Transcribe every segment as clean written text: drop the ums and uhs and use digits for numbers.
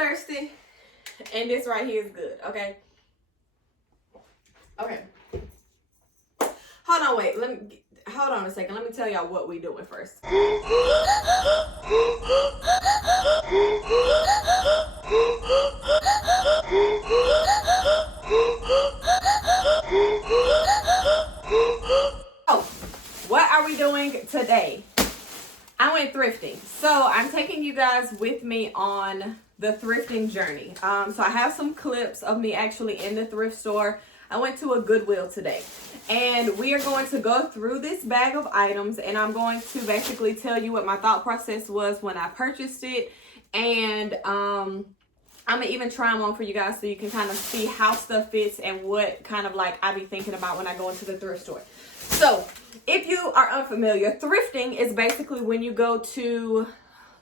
thirsty, and this right here is good, okay? Okay. Hold on, wait. Hold on a second. Let me tell y'all what we doing first. Oh, what are we doing today? I went thrifting. So I'm taking you guys with me on the thrifting journey. So I have some clips of me actually in the thrift store. I went to a GoodWill today, and we are going to go through this bag of items, and I'm going to basically tell you what my thought process was when I purchased it, and I'm gonna even try them on for you guys so you can kind of see how stuff fits and what kind of like I be thinking about when I go into the thrift store. So if you are unfamiliar, thrifting is basically when you go to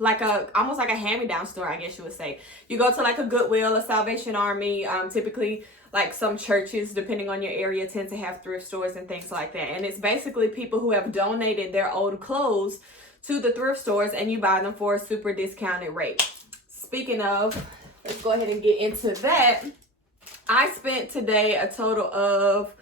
like almost like a hand-me-down store, I guess you would say. You go to like a GoodWill, a Salvation Army, typically like some churches, depending on your area, tend to have thrift stores and things like that. And it's basically people who have donated their old clothes to the thrift stores, and you buy them for a super discounted rate. Speaking of, let's go ahead and get into that. I spent today a total of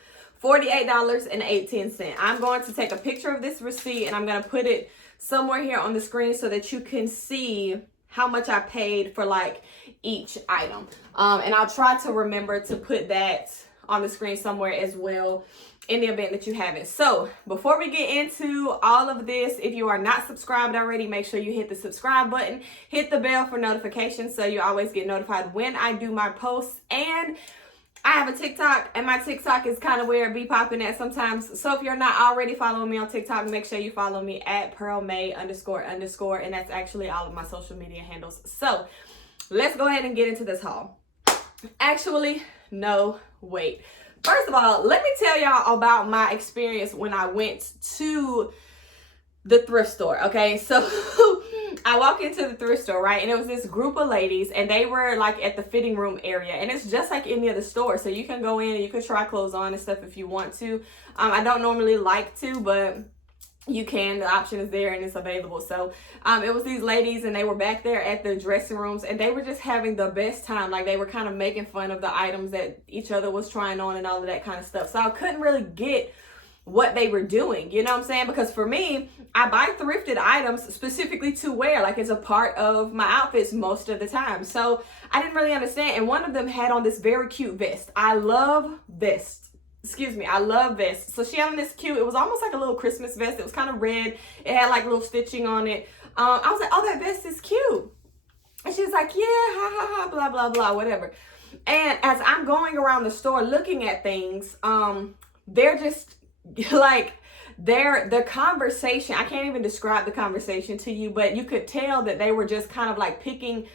$48.18. I'm going to take a picture of this receipt, and I'm going to put it somewhere here on the screen so that you can see how much I paid for like each item. And I'll try to remember to put that on the screen somewhere as well in the event that you haven't. So before we get into all of this, if you are not subscribed already, make sure you hit the subscribe button, hit the bell for notifications so you always get notified when I do my posts. And I have a TikTok, and my TikTok is kind of where it be popping at sometimes. So if you're not already following me on TikTok, make sure you follow me at pearlmay__, and that's actually all of my social media handles. So let's go ahead and get into this haul. Actually, no, wait. First of all, let me tell y'all about my experience when I went to the thrift store, okay? So I walk into the thrift store, right? And it was this group of ladies, and they were like at the fitting room area, and it's just like any other store. So you can go in and you can try clothes on and stuff if you want to. I don't normally like to, but you can. The option is there and it's available. So it was these ladies, and they were back there at the dressing rooms, and they were just having the best time. Like, they were kind of making fun of the items that each other was trying on and all of that kind of stuff. So I couldn't really get what they were doing, you know what I'm saying? Because for me, I buy thrifted items specifically to wear, like it's a part of my outfits most of the time. So I didn't really understand. And one of them had on this very cute vest. I love vests. I love vests. So she had on this cute, it was almost like a little Christmas vest. It was kind of red. It had like little stitching on it. I was like, oh, that vest is cute. And she was like, yeah, ha, ha, ha, blah, blah, blah, whatever. And as I'm going around the store looking at things, they're just like, the conversation, I can't even describe the conversation to you, but you could tell that they were just kind of like picking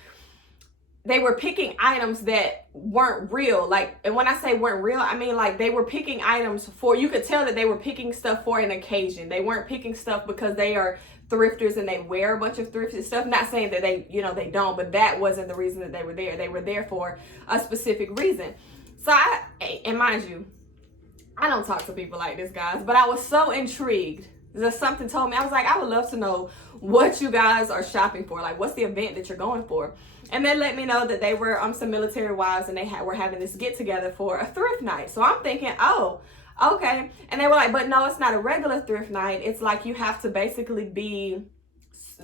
items that weren't real. Like, and when I say weren't real, I mean like they were picking items for, you could tell that they were picking stuff for an occasion. They weren't picking stuff because they are thrifters and they wear a bunch of thrifted stuff. Not saying that they, you know, they don't, but that wasn't the reason that they were there. They were there for a specific reason. So and mind you, I don't talk to people like this, guys, but I was so intrigued that something told me. I was like, I would love to know what you guys are shopping for. Like, what's the event that you're going for? And they let me know that they were some military wives, and they were having this get together for a thrift night. So I'm thinking, oh, okay. And they were like, but no, it's not a regular thrift night. It's like you have to basically be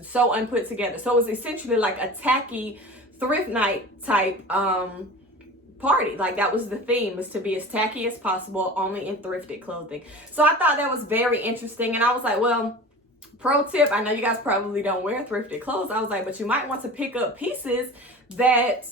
so unput together. So it was essentially like a tacky thrift night type party. Like, that was the theme, was to be as tacky as possible, only in thrifted clothing. So I thought that was very interesting, and I was like, well, pro tip, I know you guys probably don't wear thrifted clothes. I was like, but you might want to pick up pieces that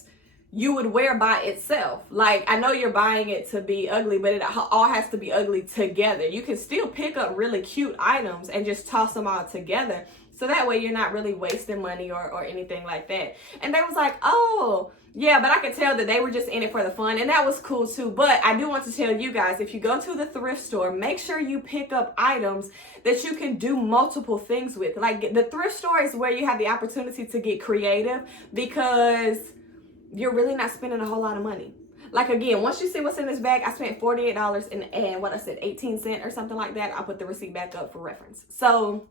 you would wear by itself. Like, I know you're buying it to be ugly, but it all has to be ugly together. You can still pick up really cute items and just toss them all together, so that way you're not really wasting money or anything like that. And they was like, oh, yeah, but I could tell that they were just in it for the fun, and that was cool too. But I do want to tell you guys, if you go to the thrift store, make sure you pick up items that you can do multiple things with. Like, the thrift store is where you have the opportunity to get creative, because you're really not spending a whole lot of money. Like, again, once you see what's in this bag, I spent $48 and what I said, 18 cents or something like that. I'll put the receipt back up for reference. So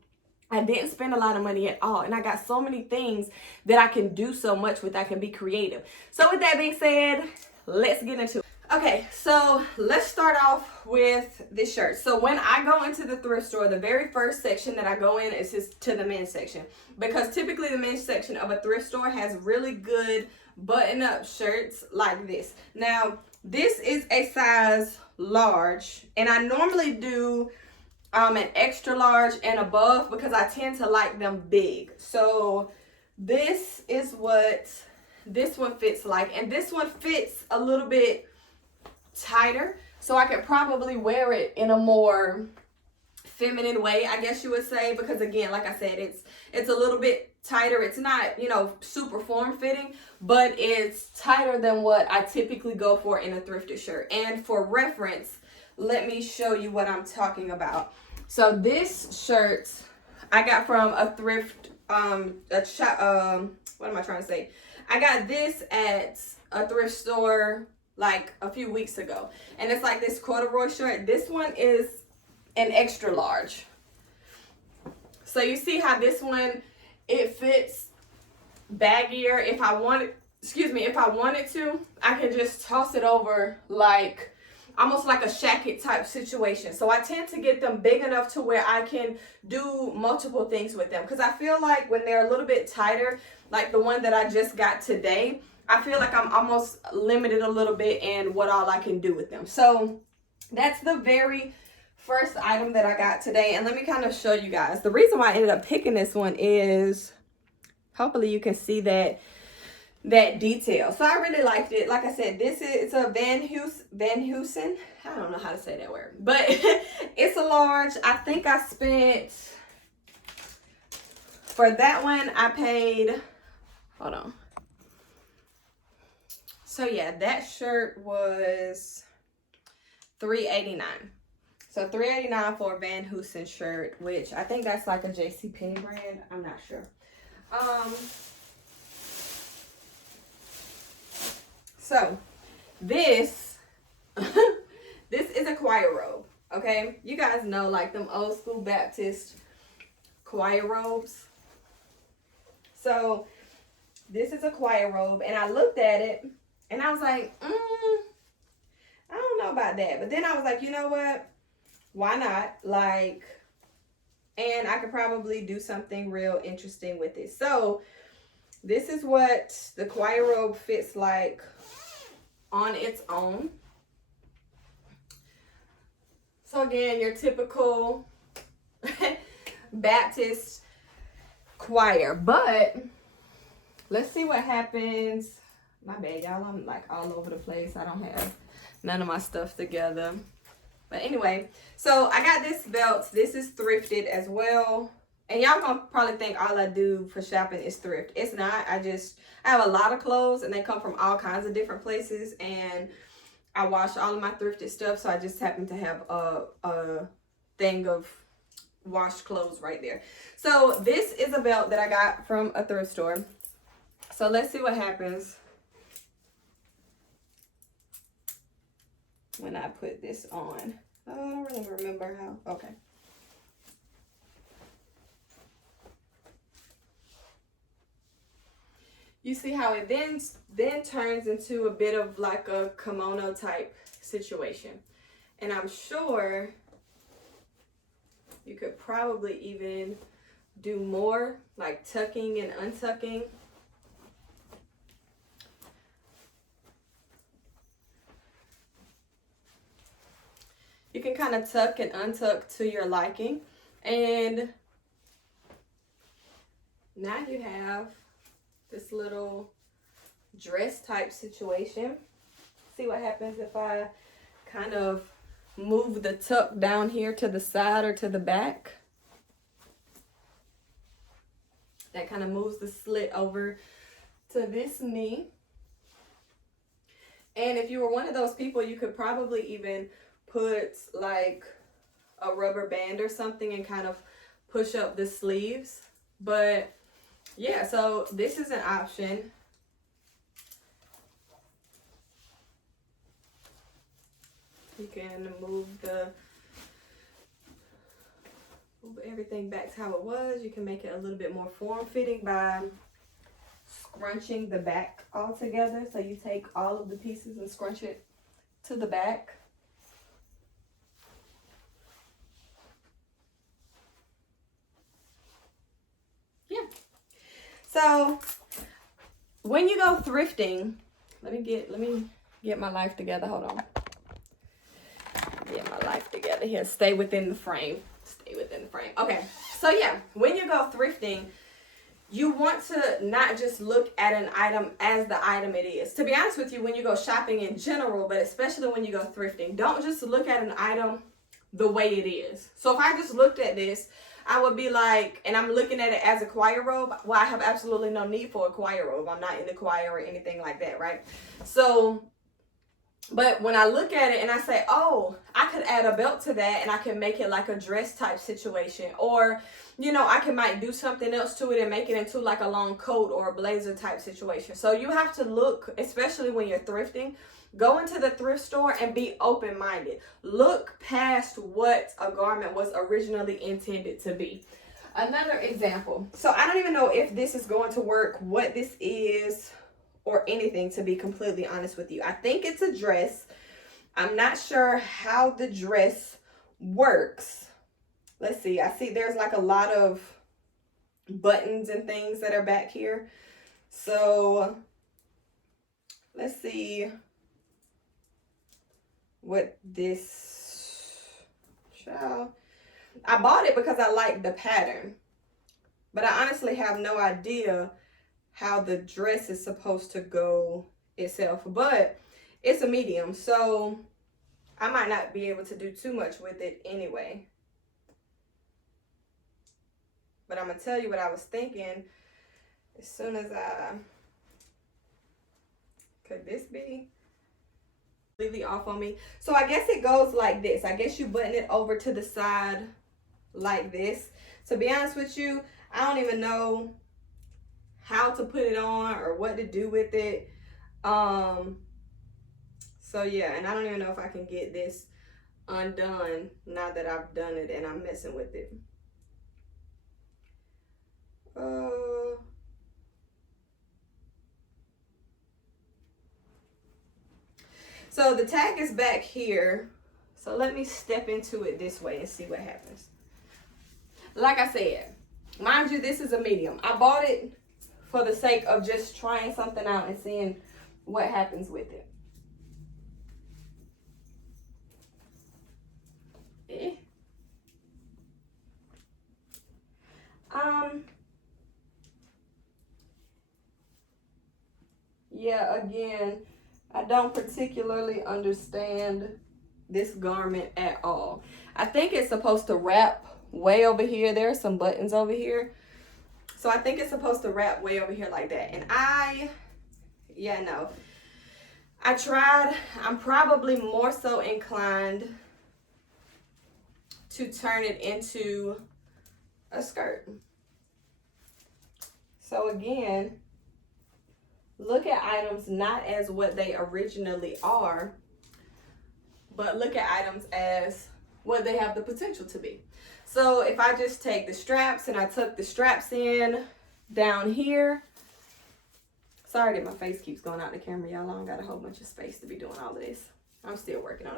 I didn't spend a lot of money at all. And I got so many things that I can do so much with. I can be creative. So with that being said, let's get into it. Okay, so let's start off with this shirt. So when I go into the thrift store, the very first section that I go in is just to the men's section. Because typically the men's section of a thrift store has really good button-up shirts like this. Now, this is a size large. And I normally do an extra large and above because I tend to like them big. So this is what this one fits like, and this one fits a little bit tighter, so I could probably wear it in a more feminine way, I guess you would say, because again, like I said, it's a little bit tighter. It's not, you know, super form fitting, but it's tighter than what I typically go for in a thrifted shirt. And for reference, let me show you what I'm talking about. So this shirt I got from a thrift, what am I trying to say? I got this at a thrift store like a few weeks ago. And it's like this corduroy shirt. This one is an extra large. So you see how this one, it fits baggier. If I wanted to, I can just toss it over like almost like a shacket type situation. So I tend to get them big enough to where I can do multiple things with them. Because I feel like when they're a little bit tighter, like the one that I just got today, I feel like I'm almost limited a little bit in what all I can do with them. So that's the very first item that I got today. And let me kind of show you guys. The reason why I ended up picking this one is, hopefully you can see that detail. So I really liked it. Like I said, it's a Van Heusen. I don't know how to say that word, but it's a large. I think I spent, for that one, I paid, hold on. So yeah, that shirt was $3.89. So $3.89 for a Van Heusen shirt, which I think that's like a JCPenney brand. I'm not sure. So this this is a choir robe. Okay, you guys know, like them old school Baptist choir robes. So this is a choir robe, and I looked at it and I was like, I don't know about that. But then I was like, you know what? Why not? Like, and I could probably do something real interesting with it. So this is what the choir robe fits like on its own. So again, your typical Baptist choir. But let's see what happens. My bad, y'all. I'm like all over the place. I don't have none of my stuff together. But anyway, so I got this belt. This is thrifted as well. And y'all gonna probably think all I do for shopping is thrift. It's not. I have a lot of clothes, and they come from all kinds of different places. And I wash all of my thrifted stuff, so I just happen to have a thing of washed clothes right there. So this is a belt that I got from a thrift store. So let's see what happens when I put this on. Oh, I don't really remember how. Okay. You see how it then turns into a bit of like a kimono type situation. And I'm sure you could probably even do more, like tucking and untucking. You can kind of tuck and untuck to your liking. And now you have this little dress type situation. See what happens if I kind of move the tuck down here to the side or to the back. That kind of moves the slit over to this knee. And if you were one of those people, you could probably even put like a rubber band or something and kind of push up the sleeves. But yeah, so this is an option. You can move Move everything back to how it was. You can make it a little bit more form-fitting by scrunching the back all together. So you take all of the pieces and scrunch it to the back. Yeah. So when you go thrifting, let me get my life together. Hold on. Get my life together here. Stay within the frame. Stay within the frame. Okay. So yeah, when you go thrifting, you want to not just look at an item as the item it is. To be honest with you, when you go shopping in general, but especially when you go thrifting, don't just look at an item the way it is. So if I just looked at this, I would be like, and I'm looking at it as a choir robe. Well, I have absolutely no need for a choir robe. I'm not in the choir or anything like that, right? So, but when I look at it and I say, oh, I could add a belt to that and I can make it like a dress type situation. Or, you know, I might do something else to it and make it into like a long coat or a blazer type situation. So you have to look, especially when you're thrifting, go into the thrift store and be open-minded. Look past what a garment was originally intended to be. Another example. So I don't even know if this is going to work, what this is, or anything, to be completely honest with you. I think it's a dress. I'm not sure how the dress works. Let's see. I see there's like a lot of buttons and things that are back here. So let's see what this shall. I bought it because I like the pattern, but I honestly have no idea how the dress is supposed to go itself. But it's a medium, so I might not be able to do too much with it anyway. But I'm gonna tell you what I was thinking as soon as could this be completely off on me? So I guess it goes like this. I guess you button it over to the side like this. To be honest with you, I don't even know how to put it on or what to do with it. So yeah, and I don't even know if I can get this undone now that I've done it and I'm messing with it. So the tag is back here. So let me step into it this way and see what happens. Like I said, mind you, this is a medium. I bought it for the sake of just trying something out and seeing what happens with it. Yeah, again, I don't particularly understand this garment at all. I think it's supposed to wrap way over here. There are some buttons over here. So I think it's supposed to wrap way over here like that. And I tried. I'm probably more so inclined to turn it into a skirt. So again, look at items not as what they originally are, but look at items as what they have the potential to be. So if I just take the straps and I tuck the straps in down here. Sorry that my face keeps going out the camera, y'all. I don't got a whole bunch of space to be doing all of this. I'm still working on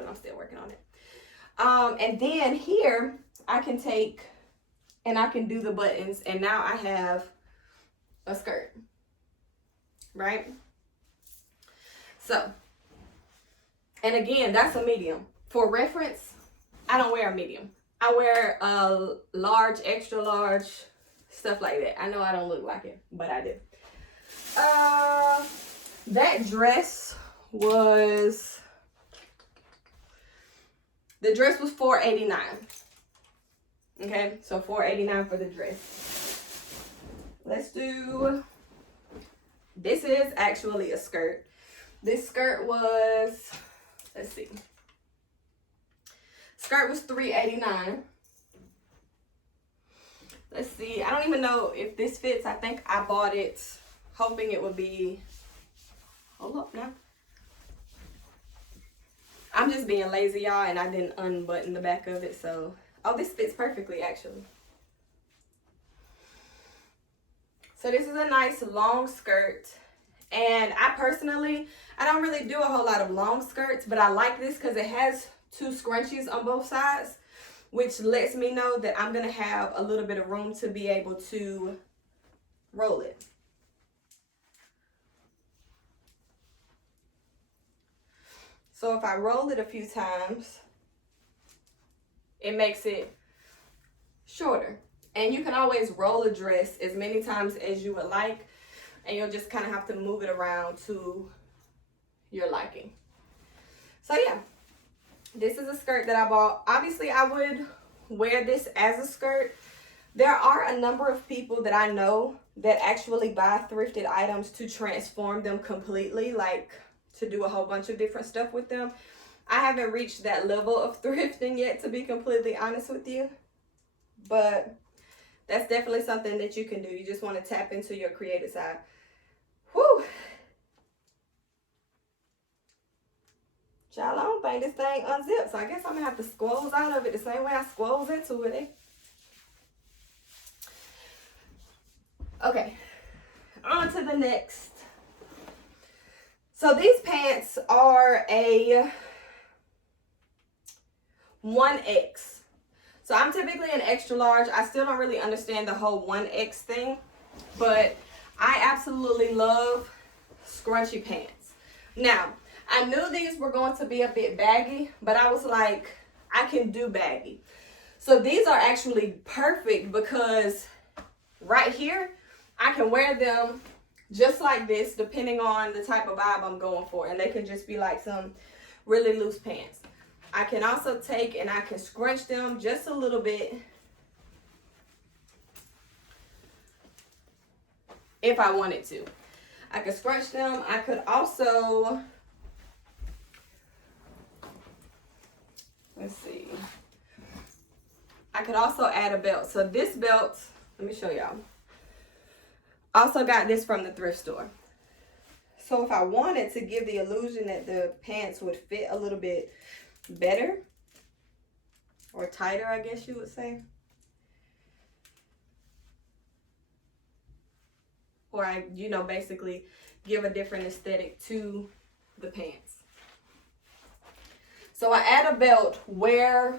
it. And then here I can take and I can do the buttons, and now I have a skirt, right? So, and again, that's a medium. For reference, I don't wear a medium. I wear a large, extra large, stuff like that. I know I don't look like it, but I do. That dress was, the dress was $4.89. Okay, so $4.89 for the dress. Let's do, this is actually a skirt. This skirt was, let's see. Skirt was $3.89. Let's see, I don't even know if this fits. I think I bought it hoping it would be, hold up now. I'm just being lazy, y'all, and I didn't unbutton the back of it, so, oh, this fits perfectly, actually. So this is a nice long skirt. And I don't really do a whole lot of long skirts, but I like this because it has 2 scrunchies on both sides, which lets me know that I'm going to have a little bit of room to be able to roll it. So if I roll it a few times, it makes it shorter. And you can always roll a dress as many times as you would like, and you'll just kind of have to move it around to your liking. So yeah, this is a skirt that I bought. Obviously, I would wear this as a skirt. There are a number of people that I know that actually buy thrifted items to transform them completely, like to do a whole bunch of different stuff with them. I haven't reached that level of thrifting yet, to be completely honest with you. But that's definitely something that you can do. You just want to tap into your creative side. Whew. Child, I don't think this thing unzips. So I guess I'm going to have to squeeze out of it the same way I squeeze into it. Eh? Okay. On to the next. So these pants are a 1X. So I'm typically an extra large. I still don't really understand the whole 1X thing, but I absolutely love scrunchy pants. Now, I knew these were going to be a bit baggy, but I was like, I can do baggy. So these are actually perfect because right here, I can wear them just like this, depending on the type of vibe I'm going for. And they can just be like some really loose pants. I can also take and I can scrunch them just a little bit if I wanted to. I could scrunch them. I could also, let's see. I could also add a belt. So this belt, let me show y'all. Also got this from the thrift store. So if I wanted to give the illusion that the pants would fit a little bit better or tighter, I guess you would say, or I basically give a different aesthetic to the pants. So I add a belt where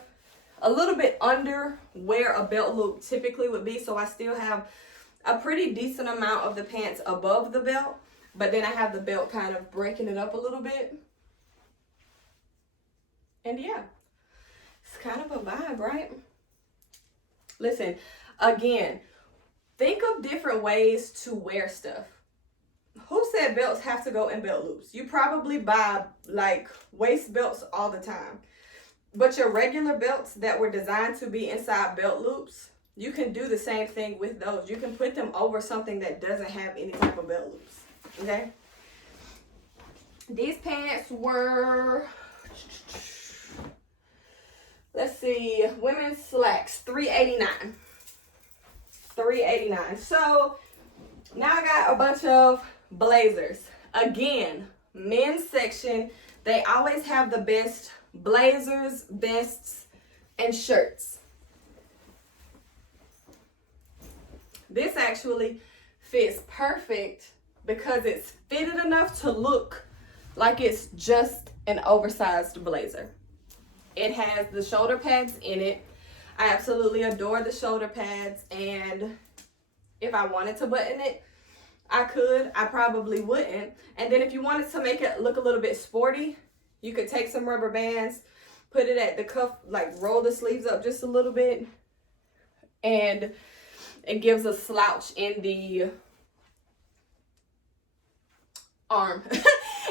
a little bit under where a belt loop typically would be, so I still have a pretty decent amount of the pants above the belt, but then I have the belt kind of breaking it up a little bit. And yeah, it's kind of a vibe, right? Listen, again, think of different ways to wear stuff. Who said belts have to go in belt loops? You probably buy like waist belts all the time. But your regular belts that were designed to be inside belt loops, you can do the same thing with those. You can put them over something that doesn't have any type of belt loops. Okay? These pants were, let's see, women's slacks, $3.89. $3.89. So now I got a bunch of blazers. Again, men's section, they always have the best blazers, vests, and shirts. This actually fits perfect because it's fitted enough to look like it's just an oversized blazer. It has the shoulder pads in it. I absolutely adore the shoulder pads, and if I wanted to button it, I could. I probably wouldn't. And then if you wanted to make it look a little bit sporty, you could take some rubber bands, put it at the cuff, like roll the sleeves up just a little bit, and it gives a slouch in the arm.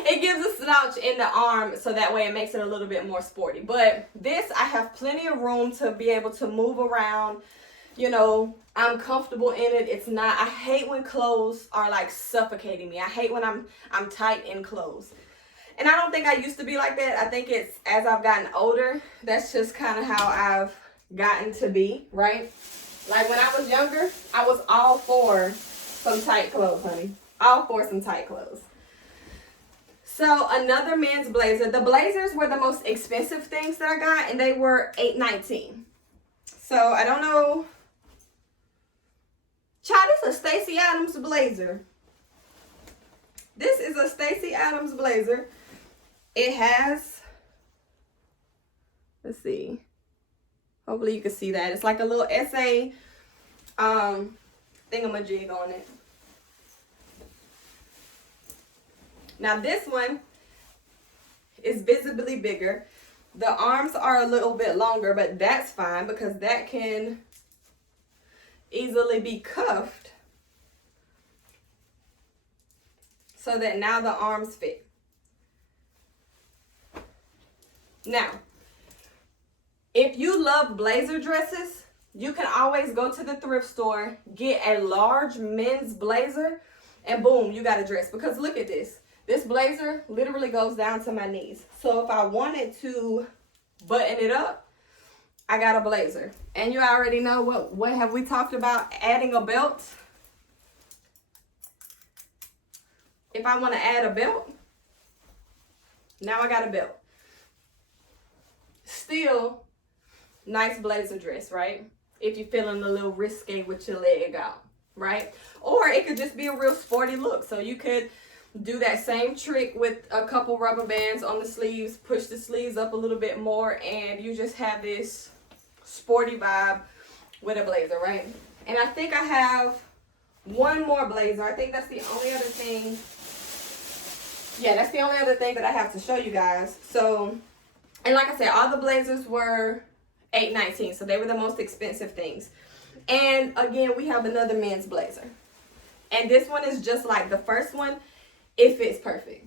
It gives a slouch in the arm, so that way it makes it a little bit more sporty. But this, I have plenty of room to be able to move around. You know, I'm comfortable in it. It's not, I hate when clothes are like suffocating me. I hate when I'm tight in clothes. And I don't think I used to be like that. I think it's as I've gotten older, that's just kind of how I've gotten to be, right? Like when I was younger, I was all for some tight clothes, honey. All for some tight clothes. So another men's blazer. The blazers were the most expensive things that I got, and they were $8.19. So I don't know. Child, it's a Stacey Adams blazer. This is a Stacey Adams blazer. It has, let's see. Hopefully you can see that. It's like a little SA thingamajig on it. Now this one is visibly bigger. The arms are a little bit longer, but that's fine because that can easily be cuffed so that now the arms fit. Now, if you love blazer dresses, you can always go to the thrift store, get a large men's blazer, and boom, you got a dress. Because look at this. This blazer literally goes down to my knees. So if I wanted to button it up, I got a blazer. And you already know what have we talked about? Adding a belt. If I want to add a belt, now I got a belt. Still, nice blazer dress, right? If you're feeling a little risque with your leg out, right? Or it could just be a real sporty look. So you could do that same trick with a couple rubber bands on the sleeves, push the sleeves up a little bit more, and you just have this sporty vibe with a blazer, right? And I think I have one more blazer. I think that's the only other thing. Yeah, that's the only other thing that I have to show you guys. So, and like I said, all the blazers were $8.19, so they were the most expensive things. And again, we have another men's blazer. And this one is just like the first one. It fits perfect.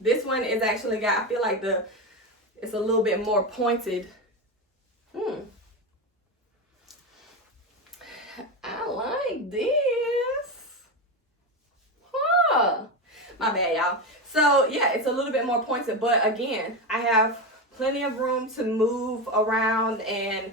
This one is actually got, I feel like it's a little bit more pointed. I like this. Huh. My bad, y'all. So yeah, it's a little bit more pointed, but again, I have plenty of room to move around, and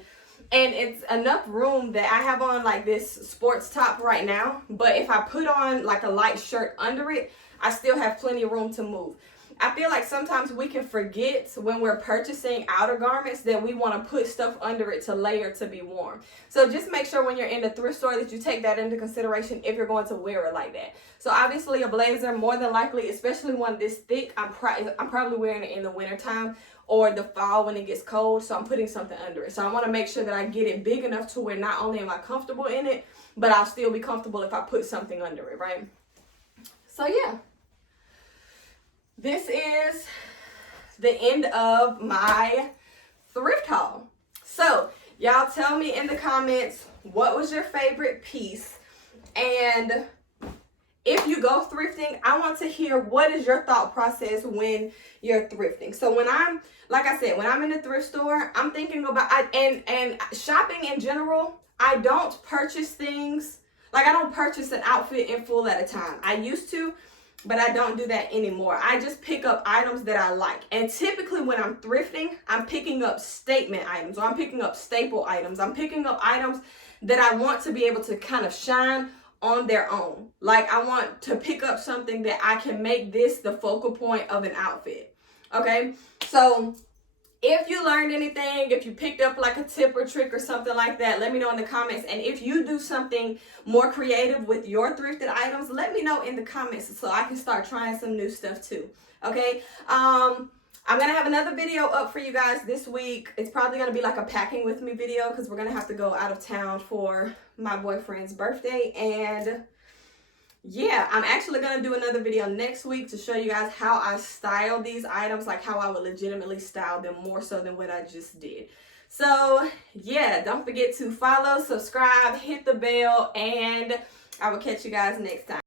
it's enough room that I have on like this sports top right now, but if I put on like a light shirt under it, I still have plenty of room to move. I feel like sometimes we can forget when we're purchasing outer garments that we want to put stuff under it to layer to be warm. So just make sure when you're in the thrift store that you take that into consideration if you're going to wear it like that. So obviously a blazer, more than likely, especially one this thick, I'm probably wearing it in the wintertime or the fall when it gets cold. So I'm putting something under it. So I want to make sure that I get it big enough to where not only am I comfortable in it, but I'll still be comfortable if I put something under it, right? So yeah. This is the end of my thrift haul. So y'all tell me in the comments, what was your favorite piece? And if you go thrifting, I want to hear what is your thought process when you're thrifting. So when I'm, like I said, when I'm in the thrift store, I'm thinking about, and shopping in general, I don't purchase things, like I don't purchase an outfit in full at a time. I used to, but I don't do that anymore. I just pick up items that I like. And typically when I'm thrifting, I'm picking up statement items, or I'm picking up staple items. I'm picking up items that I want to be able to kind of shine on their own. Like I want to pick up something that I can make this the focal point of an outfit. Okay? So if you learned anything, if you picked up like a tip or trick or something like that, let me know in the comments. And if you do something more creative with your thrifted items, let me know in the comments so I can start trying some new stuff too. Okay? I'm going to have another video up for you guys this week. It's probably going to be like a packing with me video because we're going to have to go out of town for my boyfriend's birthday. And yeah, I'm actually going to do another video next week to show you guys how I style these items, like how I would legitimately style them more so than what I just did. So yeah, don't forget to follow, subscribe, hit the bell, and I will catch you guys next time.